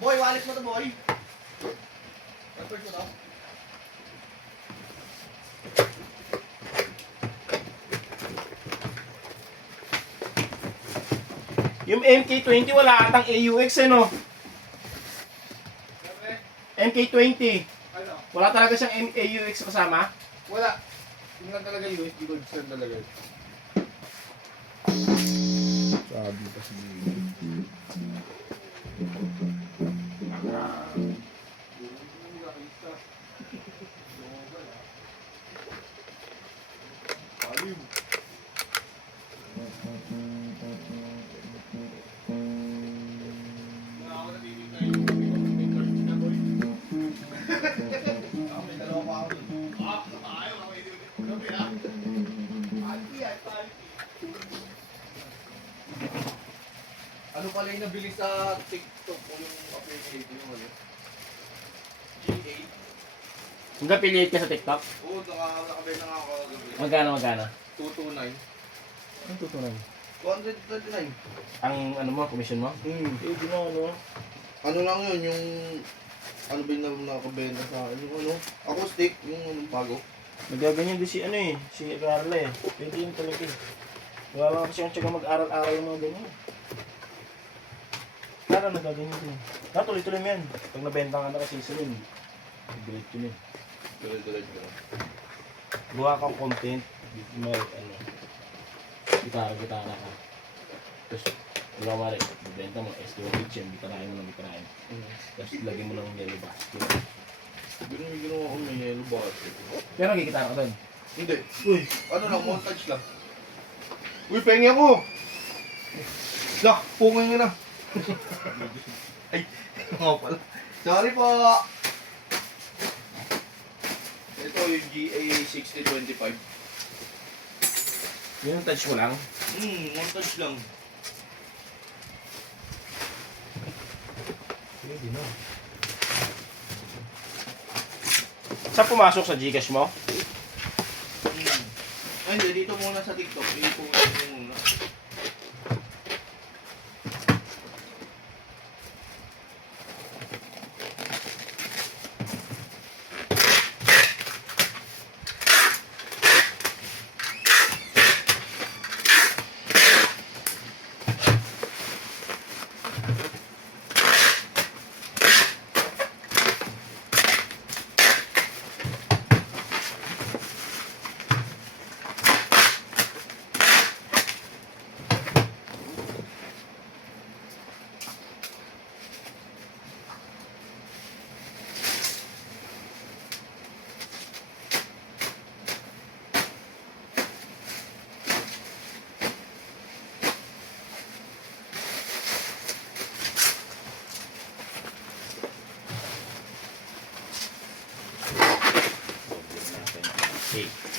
Boy, wallet mo to, boy. Mo to. Yung MK20 wala atang AUX eh no? MK20. Ano? Wala talaga siyang AUX kasama? Wala. Yung lang talaga USB gold stand talaga. Sabi kasi Ano pala yung nabili sa TikTok o yung application yung ano? G8. Hanggang affiliate ka sa TikTok? Oo, nakabenta nga ako kagabi. Magkano? 229. Ang tutunan. 229. Ang ano mo, commission mo? Eh, di na ano. Ano lang yun, yung... Ano ba yung nakabenta sa akin? Yung ano? Acoustic, yung bago. Nagaganyan din si ano eh, si Carla eh. Pwede yun talaga eh. Wala lang kasi yung tsaga mag-aral-aral yung mga ganyan. Kaya nagaganyan din. Tuloy-tuloy mo yan. Pag nabenta ka na kasi isa yun, bilit yun eh. Tuloy-tuloy ko. Gawa kang content, may ano, gitara-gitara ka. Tapos, diba mara, bibenta mo, storage yan, bitarahin mo ng bitarahin. Tapos lagyan mo ng yellow basket. Ginawa ko may yellow basket. Pero nagigitara ka doon. Hindi. Uy, ano lang, montage lang. Uy, pengi ako! Dak, pungay nyo na. Ay, nga pala. Sorry po! Ito yung GA6025. Yun yung touch mo lang. Montage lang. Pwede na. Saan pumasok sa Gcash mo? Ay, hindi, dito muna sa TikTok. Dito muna. Okay.